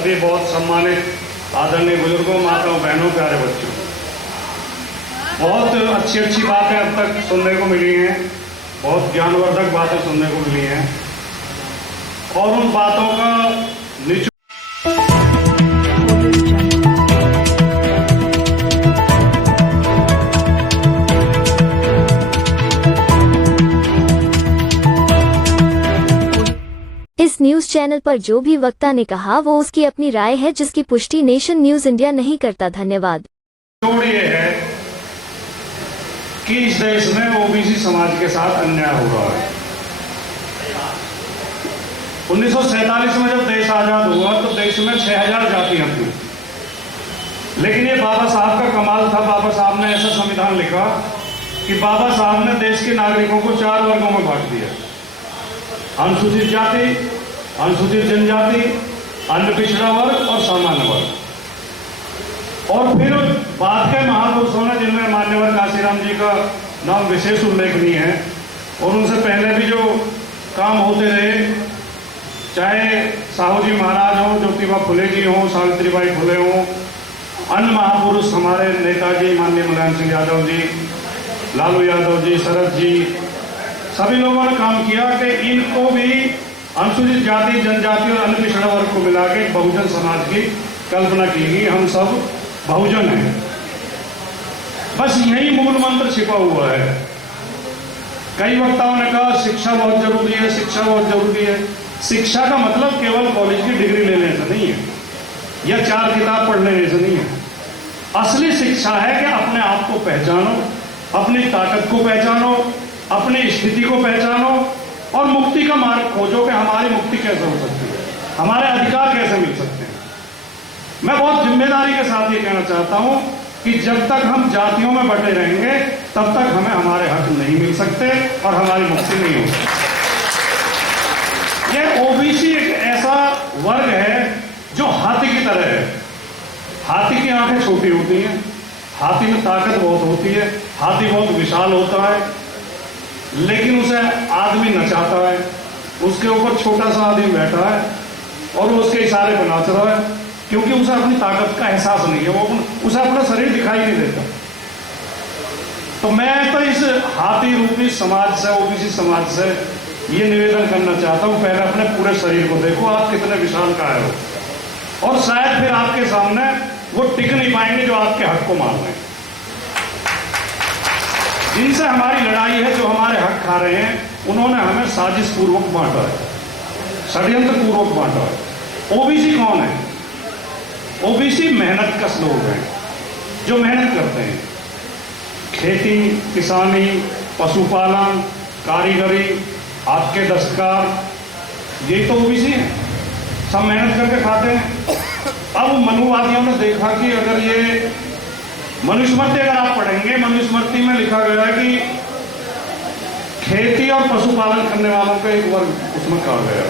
सभी बहुत सम्मानित आदरणीय बुजुर्गों, माताओं, बहनों, प्यारे बच्चों, बहुत अच्छी अच्छी बातें अब तक सुनने को मिली हैं, बहुत ज्ञानवर्धक बातें सुनने को मिली हैं और उन बातों का निचोड़ इस न्यूज चैनल पर जो भी वक्ता ने कहा वो उसकी अपनी राय है, जिसकी पुष्टि नेशन न्यूज इंडिया नहीं करता। धन्यवाद। ये है कि इस देश में ओबीसी समाज के साथ अन्याय हो रहा है। 1947 में जब देश आजाद हुआ तो देश में 6000 जातियां थी, लेकिन ये बाबा साहब का कमाल था। बाबा साहब ने ऐसा संविधान लिखा कि बाबा साहब ने देश के नागरिकों को 4 वर्गों में बांट दिया: अनुसूचित जाति, अनुसूचित जनजाति, अन्य पिछड़ा वर्ग और सामान्य वर्ग। और फिर बाद के महापुरुषों ने, जिनमें मान्यवर काशीराम जी का नाम विशेष उल्लेखनीय है, और उनसे पहले भी जो काम होते रहे, चाहे साहू जी महाराज हो, ज्योतिबा फुले जी हो, सावित्रीबाई फुले हो, अन्य महापुरुष हमारे नेताजी माननीय मुलायम सिंह यादव जी, लालू यादव जी, शरद जी, सभी लोगों ने काम किया कि इनको भी अनुसूचित जाति, जनजाति और अन्य पिछड़ा वर्ग को मिला के बहुजन समाज की कल्पना की गई। हम सब बहुजन हैं। बस यही मूल मंत्र छिपा हुआ है। कई वक्ताओं ने कहा शिक्षा बहुत जरूरी है, शिक्षा बहुत जरूरी है। शिक्षा का मतलब केवल कॉलेज की डिग्री लेने से नहीं है या 4 किताब पढ़ लेने से नहीं है। असली शिक्षा है कि अपने आप को पहचानो, अपनी ताकत को पहचानो, अपनी स्थिति को पहचानो और मुक्ति का मार्ग खोजो कि हमारी मुक्ति कैसे हो सकती है, हमारे अधिकार कैसे मिल सकते हैं। मैं बहुत जिम्मेदारी के साथ ये कहना चाहता हूं कि जब तक हम जातियों में बटे रहेंगे तब तक हमें हमारे हक नहीं मिल सकते और हमारी मुक्ति नहीं हो सकती। ये ओबीसी एक ऐसा वर्ग है जो हाथी की तरह है। हाथी की आंखें छोटी होती हैं, हाथी में ताकत बहुत होती है, हाथी बहुत विशाल होता है, लेकिन उसे आदमी नचाता है, उसके ऊपर छोटा सा आदमी बैठा है और वो उसके इशारे पर नाच रहा है, क्योंकि उसे अपनी ताकत का एहसास नहीं है, वो उसे अपना शरीर दिखाई नहीं देता। तो मैं तो इस हाथी रूपी समाज से, ओबीसी समाज से ये निवेदन करना चाहता हूं, पहले अपने पूरे शरीर को देखो, आप कितने विशालकाय हो, और शायद फिर आपके सामने वो टिक नहीं पाएंगे जो आपके हक को मान रहे हैं। जिनसे हमारी लड़ाई है, जो हमारे हक खा रहे हैं, उन्होंने हमें साजिश पूर्वक बांटा है, षड्यंत्र पूर्वक बांटा है। ओबीसी कौन है? ओबीसी मेहनत कश लोग हैं जो मेहनत करते हैं। खेती, किसानी, पशुपालन, कारीगरी, हाथ के दस्तकार, ये तो ओबीसी है, सब मेहनत करके खाते हैं। अब मनुवादियों ने देखा कि अगर ये मनुस्मृति अगर आप पढ़ेंगे, मनुस्मृति में लिखा गया है कि खेती और पशुपालन करने वालों का एक वर्ग उसमें कहा गया,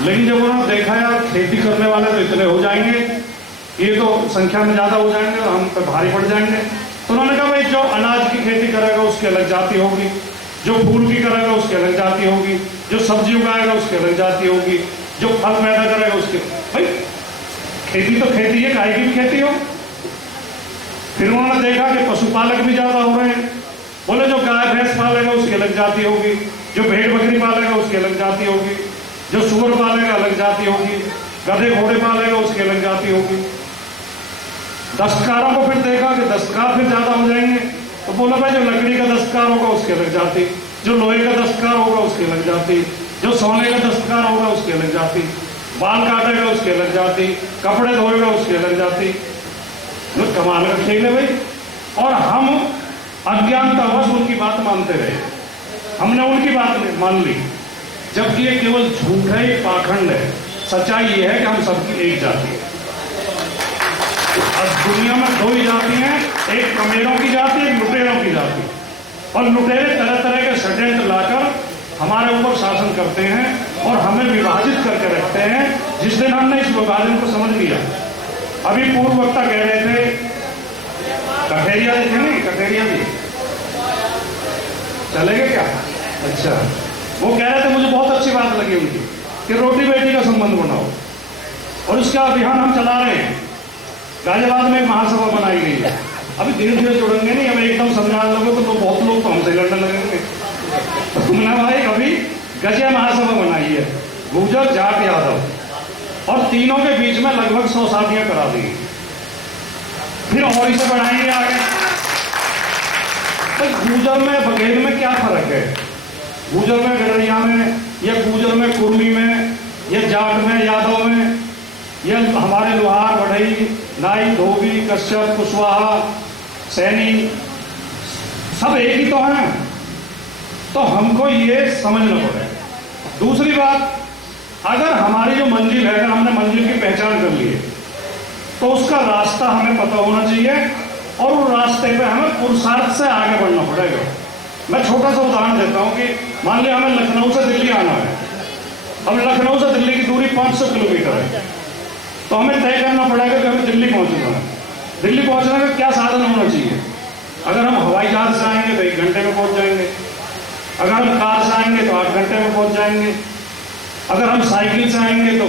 लेकिन जब उन्होंने देखा यार खेती करने वाले तो इतने हो जाएंगे, ये तो संख्या में ज्यादा हो जाएंगे और हम पे भारी पड़ जाएंगे, तो उन्होंने कहा भाई जो अनाज की खेती करेगा उसकी अलग जाति होगी, जो फूल की करेगा उसकी अलग जाति होगी, जो सब्जी उगाएगा उसकी अलग जाति होगी, जो फल पैदा करेगा उसकी। भाई खेती तो खेती है, गाय की भी खेती हो। फिर उन्होंने देखा कि पशुपालक भी ज्यादा हो रहे हैं, बोले जो गाय भैंस पालेगा उसकी अलग जाति होगी, जो भेड़ बकरी पालेगा उसकी अलग जाति होगी, जो सुअर पालेगा अलग जाति होगी, गधे घोड़े पालेगा उसकी अलग जाति होगी। दस्तकारों को फिर देखा कि दस्तकार फिर ज्यादा हो जाएंगे, तो बोला भाई जो लकड़ी का दस्तकार होगा उसकी अलग जाति, जो लोहे का दस्तकार होगा उसकी अलग जाति, जो सोने का दस्तकार होगा उसकी अलग जाति, बाल काटेगा उसकी अलग जाति, कपड़े धोएगा उसकी अलग जाति। तो कमाल का खेल है भाई। और हम अज्ञानतावश उनकी बात मानते रहे, हमने उनकी बात मान ली, जबकि ये केवल झूठ है, ये पाखंड है। सच्चाई ये है कि हम सबकी एक जाति है। अब दुनिया में 2 ही जाति हैं, एक कमेरों की जाति, एक लुटेरों की जाति। और लुटेरे तरह तरह के षड्यंत्र लाकर हमारे ऊपर शासन करते हैं और हमें विभाजित करके रखते हैं। जिस दिन हमने इस विभाजन को समझ लिया, अभी पूर्व वक्ता कह रहे थे, कठेरिया जी थे नहीं, कठेरिया जी चले गए क्या? अच्छा, वो कह रहे थे, मुझे बहुत अच्छी बात लगी उनकी कि रोटी बेटी का संबंध बनाओ। और इसका अभियान हम चला रहे हैं। गाजियाबाद में एक महासभा बनाई गई है, अभी धीरे धीरे जुड़ेंगे नहीं, हमें एकदम समझाने लोगे तो बहुत लोग तो हमसे लड़ने लगेंगे। तो तुमने भाई अभी गजिया महासभा बनाई है, गुर्जर जाट यादव, और तीनों के बीच में लगभग 100 शादियां करा दी, फिर और इसे बढ़ाएंगे आगे। तो गुर्जर में बघेल में क्या फर्क है? गुर्जर में गडरिया में, या गुर्जर में कुर्मी में, या जाट में यादव में, या हमारे लोहार बढ़ई नाई धोबी कश्यप कुशवाहा सैनी सब एक ही तो हैं। तो हमको ये समझना पड़ेगा। दूसरी बात, अगर हमारी जो मंजिल है, अगर हमने मंजिल की पहचान कर ली है, तो उसका रास्ता हमें पता होना चाहिए और उस रास्ते पे हमें पुरुषार्थ से आगे बढ़ना पड़ेगा। मैं छोटा सा उदाहरण देता हूं कि मान लिया हमें लखनऊ से दिल्ली आना है। अब लखनऊ से दिल्ली की दूरी 500 किलोमीटर है, तो हमें तय करना पड़ेगा कि हमें दिल्ली पहुंचना है। दिल्ली पहुंचने का क्या साधन होना चाहिए? अगर हम हवाई जहाज से आएंगे तो 1 घंटे में पहुंच जाएंगे, अगर हम कार से आएंगे तो 8 घंटे में पहुंच जाएंगे, अगर हम साइकिल से आएंगे तो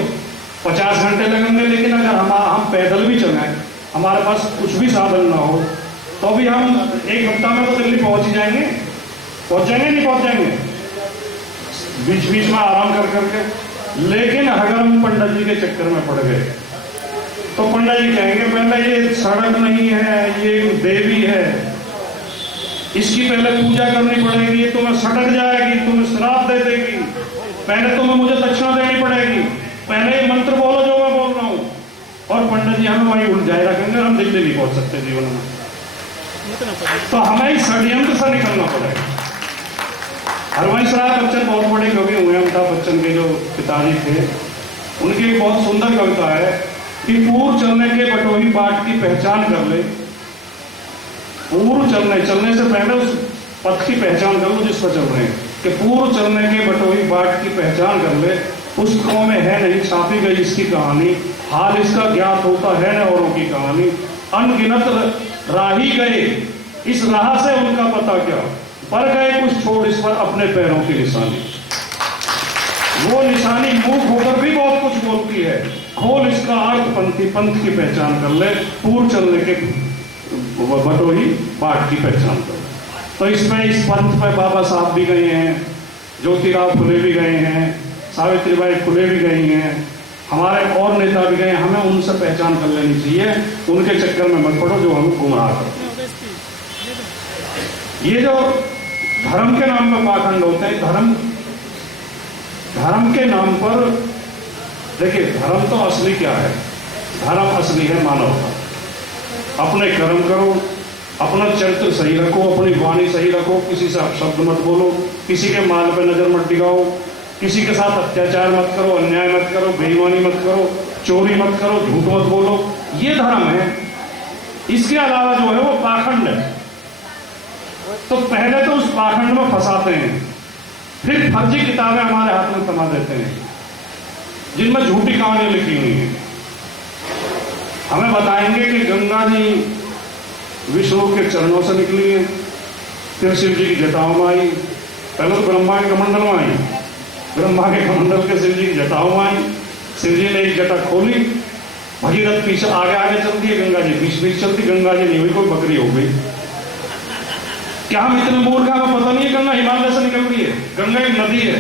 50 घंटे लगेंगे। लेकिन अगर हम पैदल भी चलें, हमारे पास कुछ भी साधन ना हो, तो भी हम 1 हफ्ता में तो दिल्ली पहुंच ही जाएंगे। पहुंच जाएंगे नहीं पहुंच जाएंगे, बीच बीच में आराम कर करके। लेकिन अगर हम पंडित जी के चक्कर में पड़ गए तो पंडित जी कहेंगे पहले ये सड़क नहीं है, ये देवी है, इसकी पहले पूजा करनी पड़ेगी, ये तुम्हें सड़क जाएगी, तुम्हें श्राप दे देगी, पहले तुम्हें मुझे दक्षिणा देनी पड़ेगी, पहले ये मंत्र बोलो जो मैं बोल रहा हूं। और पंडित जी हमें वहीं उलझाए रखेंगे, हम दिल्ली नहीं पहुंच सकते जीवन में। तो हमें इस षड्यंत्र से निकलना पड़ेगा। हरवंश राय बच्चन बहुत बड़े कवि हुए, अमिताभ बच्चन के जो पिताजी थे, उनकी एक बहुत सुंदर कविता है कि पूर्व चलने के बटोही बाट की पहचान कर ले। पूर्व चलने से पहले उस पथ की पहचान कर लो जिस पर चल रहे हैं, कि पूर्व चलने के बटोही बाट की पहचान कर ले। पुस्तकों में है नहीं छापी गई इसकी कहानी, हाल इसका ज्ञात होता है न औरों की कहानी। अनगिनत राही गए इस राह से उनका पता क्या, पर गए कुछ छोड़ इस पर अपने पैरों की निशानी। वो निशानी मूक होकर भी बहुत कुछ बोलती है, खोल इसका अर्थ पंथ की पहचान कर ले। पूर्व चलने के बटोही बाट की पहचान कर ले। तो इसमें इस पंथ पे बाबा साहब भी गए हैं, ज्योतिराव फुले भी गए हैं, सावित्रीबाई फुले भी गई हैं, हमारे और नेता भी गए। हमें उनसे पहचान कर लेनी चाहिए, उनके चक्कर में मत पड़ो जो हमें गुमराह करते हैं। ये जो धर्म के नाम पर पाखंड होते हैं, धर्म के नाम पर देखिए, धर्म तो असली क्या है? धर्म असली है मानवता। अपने कर्म करो, अपना चरित्र सही रखो, अपनी वाणी सही रखो, किसी से अपशब्द मत बोलो, किसी के माल पे नजर मत टिकाओ, किसी के साथ अत्याचार मत करो, अन्याय मत करो, बेईमानी मत करो, चोरी मत करो, झूठ मत बोलो। ये धर्म है। इसके अलावा जो है वो पाखंड है। तो पहले तो उस पाखंड में फंसाते हैं, फिर फर्जी किताबें हमारे हाथ में थमा देते हैं जिनमें झूठी कहानियां लिखी हुई हैं। हमें बताएंगे कि गंगा जी विष्णु के चरणों से निकली है, फिर शिव जी की जटाओं में आई। पहले तो ब्रह्मा के कमंडल में आई, ब्रह्मा के कमंडल के शिव जी की जटाओं में आई। शिव जी ने एक जटा खोली, भगीरथ पीछे आगे आगे चलती है, गंगा जी बीच बीच चलती। गंगा जी नहीं हुई, कोई बकरी हो गई। क्या हम इतने मूर्ख हैं, हमें पता नहीं है गंगा हिमालय से निकल रही है? गंगा एक नदी है,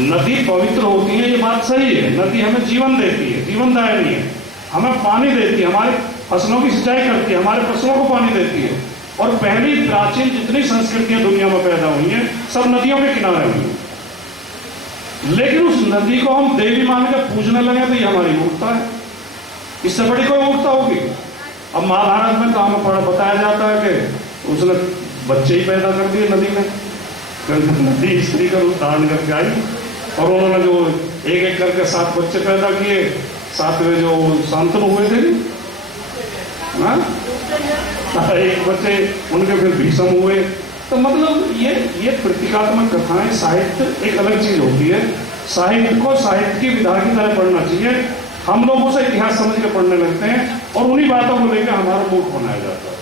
नदी पवित्र होती है, ये बात सही है। नदी हमें जीवन देती है, जीवनदायिनी है, हमें पानी देती है, हमारे फसलों की सिंचाई करती है, हमारे पशुओं को पानी देती है। और पहली प्राचीन जितनी संस्कृतियां दुनिया में पैदा हुई हैं, सब नदियों के किनारे हुई हैं। लेकिन उस नदी को हम देवी मान के पूजने लगे तो ये हमारी मूर्खता है। इससे बड़ी कोई मूर्खता होगी? अब महाभारत में तो हमें बताया जाता है कि उसने बच्चे ही पैदा कर दिए नदी में। नदी स्त्री का रूप धारण करके आई और उन्होंने जो एक एक करके 7 बच्चे पैदा किए, 7वें जो शांतनु हुए थे, एक बच्चे उनके फिर भीष्म हुए। तो मतलब ये प्रतीकात्मक कथाएं, साहित्य एक अलग चीज होती है। साहित्य को साहित्य की विधा की तरह पढ़ना चाहिए। हम लोगों से इतिहास समझ के पढ़ने लगते हैं और उन्हीं बातों को लेकर हमारा मूर्ख बनाया जाता है।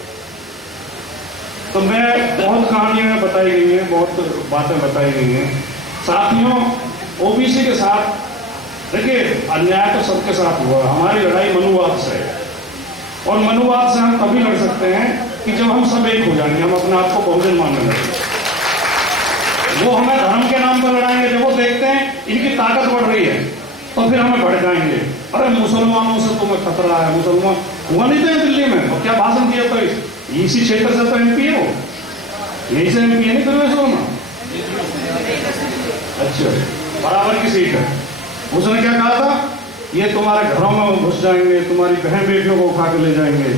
तो मैं बहुत कहानियां बताई गई हैं, बहुत बातें बताई गई हैं। साथियों, ओबीसी के साथ देखिए, अन्याय तो सबके साथ हुआ। हमारी लड़ाई मनुवाद से है, और मनुवाद से हम तभी लड़ सकते हैं कि जब हम सब एक हो जाएंगे, हम अपने आप को बहुजन मानने लगेंगे। वो हमें धर्म के नाम पर लड़ाएंगे, जब वो देखते हैं इनकी ताकत बढ़ रही है तो फिर हमें भड़काएंगे। अरे मुसलमानों से तुम्हें खतरा है, मुसलमान हुआ नहीं तो दिल्ली में, और क्या भाषण दिया तो इसी क्षेत्र से तो एमपी है, वो यही से एमपी है, नहीं फिर में। अच्छा, बराबर की सीट है। उसने क्या कहा था, ये तुम्हारे घरों में घुस जाएंगे, तुम्हारी बहन बेटियों को उठा के ले जाएंगे।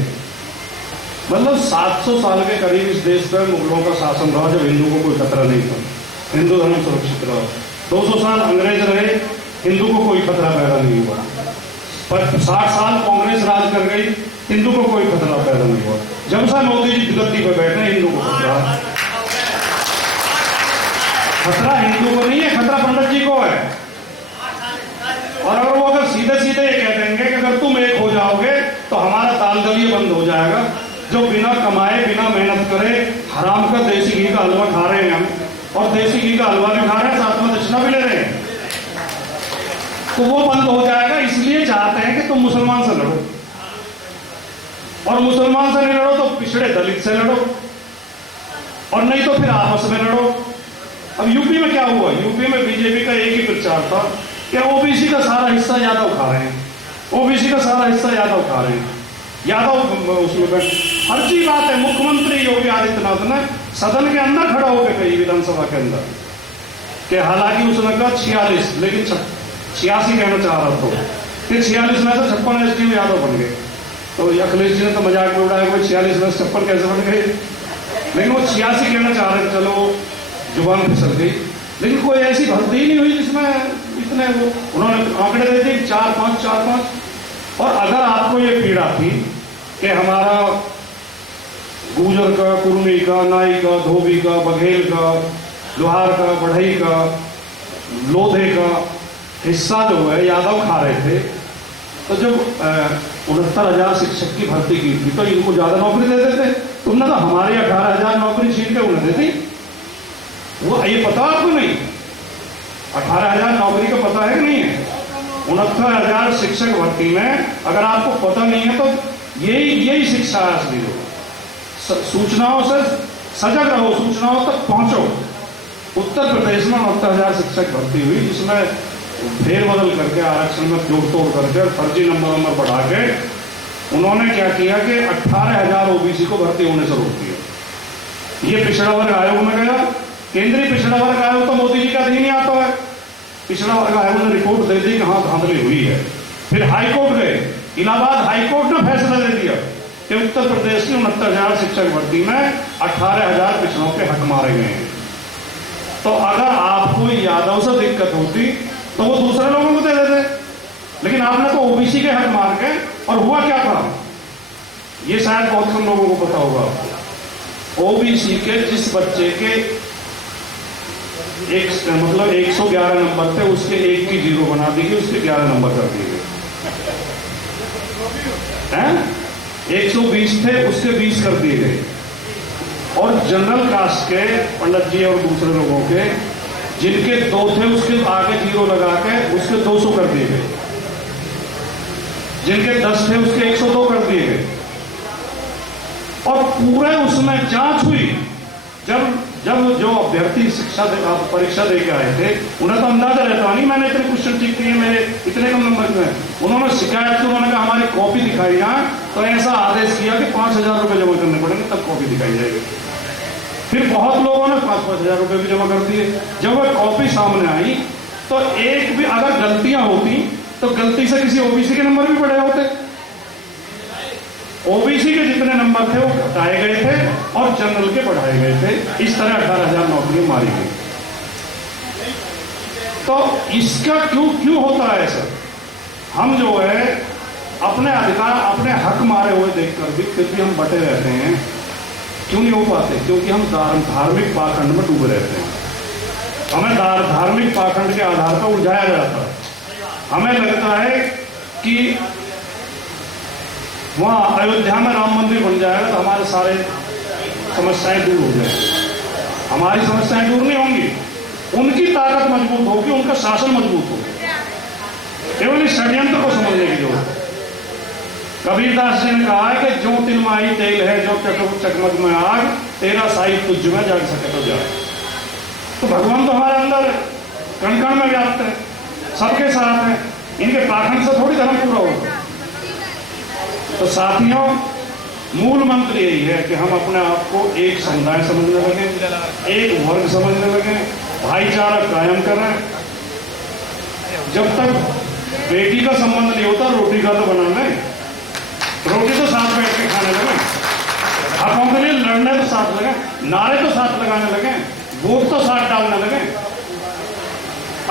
मतलब 700 साल के करीब इस देश पर मुगलों का शासन रहा, जब हिंदू को कोई खतरा नहीं था, हिंदू धर्म सुरक्षित रहा। 200 साल अंग्रेज रहे, हिंदू को कोई खतरा पैदा नहीं हुआ। पर 60 साल कांग्रेस राज कर गई, हिंदू को कोई खतरा पैदा नहीं हुआ। जब से मोदी जी गद्दी पर बैठे, हिंदू को खतरा हिंदू को नहीं है, खतरा पंडित जी को है। और अगर वो अगर सीधे सीधे ये कह देंगे कि अगर तुम एक हो जाओगे तो हमारा दाल दलिया बंद हो जाएगा, जो बिना कमाए बिना मेहनत करे हराम का देसी घी का हलवा खा रहे हैं हम, और देसी घी का हलवा भी खा रहे हैं, साथ में दक्षिणा भी ले रहे हैं, तो वो बंद हो जाएगा। इसलिए चाहते हैं कि तुम मुसलमान से लड़ो, और मुसलमान से नहीं लड़ो तो पिछड़े दलित से लड़ो, और नहीं तो फिर आपस में लड़ो। अब यूपी में क्या हुआ, यूपी में बीजेपी का एक ही प्रचार था कि ओबीसी का सारा हिस्सा यादव खा रहे हैं, ओबीसी का सारा हिस्सा यादव खा रहे हैं, यादव उसमें फर्जी बात है। मुख्यमंत्री योगी आदित्यनाथ ने सदन के अंदर खड़ा होकर कही, विधानसभा के अंदर, कि हालांकि उसने कहा 46, लेकिन 86 कहना चाह रहा था कि 46 में से 56 एसटी यादव बन गए। तो अखिलेश जी ने तो मजाक में उड़ाया, कोई 46 में 56 कैसे बन गए, लेकिन वो 86 कहना चाह रहे थे। चलो जुबान फिसल गई, लेकिन कोई ऐसी भर्ती ही नहीं हुई जिसमें इतने उन्होंने आंकड़े दे दिए 4-5 4-5। और अगर आपको ये पीड़ा थी कि हमारा गुर्जर का, कुर्मी का, नाई का, धोबी का, बघेल का, लोहार का, बढ़ई का, लोधे का हिस्सा जो है यादव खा रहे थे, तो जब 69,000 शिक्षक की भर्ती की थी तो इनको ज्यादा नौकरी दे देते। तुमने तो हमारे 18,000 नौकरी छीन के उन्हें देती। वो ये पता आपको नहीं, 18,000 नौकरी का पता है कि नहीं है? 69,000 शिक्षक भर्ती में अगर आपको पता नहीं है तो यही शिक्षा है असली। सूचनाओं से सजग रहो, सूचनाओं तक पहुंचो। उत्तर प्रदेश में 69,000 शिक्षक भर्ती हुई, जिसमें फेरबदल करके आरक्षण में जोड़ तोड़ करके फर्जी नंबर बढ़ा के उन्होंने क्या किया कि 18,000 ओबीसी को भर्ती होने से रोक दिया। ये पिछड़ा वर्ग आयोग में गया, केंद्रीय पिछड़ा वर्ग आयोग तो मोदी जी का अधीन ही आता है। पिछड़ा वर्ग आयोग ने रिपोर्ट दे दी कि हाँ धांधली हुई है। फिर हाईकोर्ट गए, इलाहाबाद हाईकोर्ट ने फैसला दे दिया कि उत्तर प्रदेश की 69,000 शिक्षक भर्ती में 18,000 पिछड़ों के हक मारे गए हैं। तो अगर आपको यादव से दिक्कत होती तो वो दूसरे लोगों को दे देते, लेकिन आपने तो ओबीसी के हक मार के, और हुआ क्या था ये शायद बहुत कम लोगों को पता होगा। ओबीसी के जिस बच्चे के मतलब 111 नंबर थे, उसके एक की 0 बना दी गई, उसके 11 नंबर कर दिए गए। 120 थे, उसके 20 कर दिए गए। और जनरल कास्ट के पंडित जी और दूसरे लोगों के जिनके 2 थे, उसके आगे 0 लगा के उसके 200 कर दिए गए। जिनके 10 थे, उसके 102 कर दिए गए। और पूरे उसमें जांच हुई। जब जो अभ्यर्थी परीक्षा दे के आए थे, उन्हें तो अंदाजा रहता नहीं मैंने इतने क्वेश्चन ठीक किए, मेरे इतने कम नंबर क्यों हैं। उन्होंने शिकायत की, उन्होंने कहा हमारी कॉपी दिखाई जाए, तो ऐसा आदेश किया कि 5,000 रुपये जमा करने पड़ेंगे तब कॉपी दिखाई जाएगी। फिर बहुत लोगों ने 5-5 हजार रुपये भी जमा कर दिए। जब वह कॉपी सामने आई तो एक भी अगर गलतियां होती तो गलती से किसी ओबीसी के नंबर भी बढ़े होते। ओबीसी के जितने नंबर थे वो घटाए गए थे और जनरल के बढ़ाए गए थे। इस तरह 18,000 नौकरियां मारी गई। तो इसका क्यों होता है ऐसा? हम जो है अपने अधिकार, अपने हक मारे हुए देखकर भी फिर भी हम बटे रहते हैं। क्यों नहीं हो पाते? क्योंकि हम धार्मिक पाखंड में डूबे रहते हैं। हमें धार्मिक पाखंड के आधार पर उलझाया जाता है। हमें लगता है कि वहां अयोध्या में राम मंदिर बन जाएगा तो हमारे सारे समस्याएं दूर हो जाएंगी। हमारी समस्याएं दूर नहीं होंगी, उनकी ताकत मजबूत होगी, उनका शासन मजबूत होगा। षड्यंत्र को समझने की जरूरत है। कबीरदास जी ने कहा है कि जो तिल माही तेल है, जो चकमक में आग, तेरा साई तुझ में जाग सके तो जाए। तो भगवान तो हमारे अंदर कण कण में व्याप्त है, सबके साथ है, इनके पाखंड से थोड़ी धर्म पूरा होगा। तो साथियों, मूल मंत्र यही है कि हम अपने आप को एक समुदाय समझने लगे, एक वर्ग समझने लगे, भाईचारा कायम करें। जब तक बेटी का संबंध नहीं होता, रोटी का तो बनाना है, रोटी तो साथ बैठ के खाने लगे, हकों के लिए लड़ने तो साथ लगे, नारे तो साथ लगाने लगे, वोट तो साथ डालने लगे।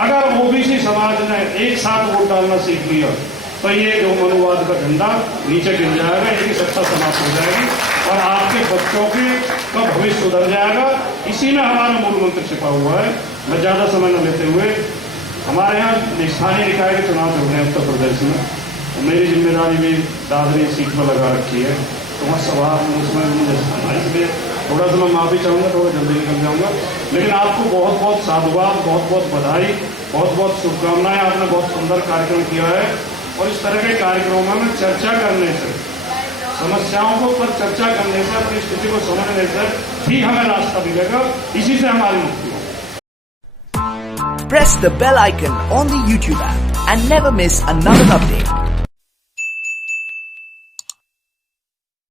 अगर ओबीसी समाज ने एक साथ वोट डालना सीख लिया तो ये जो मनुवाद का झंडा नीचे गिर जाएगा, इनकी सत्ता समाप्त हो जाएगी और आपके बच्चों का भविष्य सुधर जाएगा। इसी में हमारा मूल मंत्र छिपा हुआ है। मैं ज्यादा समय न लेते हुए, हमारे यहाँ स्थानीय निकाय के चुनाव चल रहे हैं उत्तर प्रदेश में, तो मेरी जिम्मेदारी भी दादरी सीट पर लगा रखी है, तो वहाँ सभा उसमें मुझे इसलिए थोड़ा सा मैं माफी चाहूँगा, थोड़ा जल्दी निकल जाऊँगा। लेकिन आपको बहुत बहुत साधुवाद, बहुत बहुत बधाई, बहुत बहुत शुभकामनाएं। आपने बहुत सुंदर कार्यक्रम किया है और इस तरह के कार्यक्रमों में चर्चा करने से, समस्याओं को पर चर्चा करने से, अपनी स्थिति को समझने से ठीक हमें रास्ता मिलेगा, इसी से हमारी मुक्ति होगी। Press the bell icon on the YouTube app and never miss another update.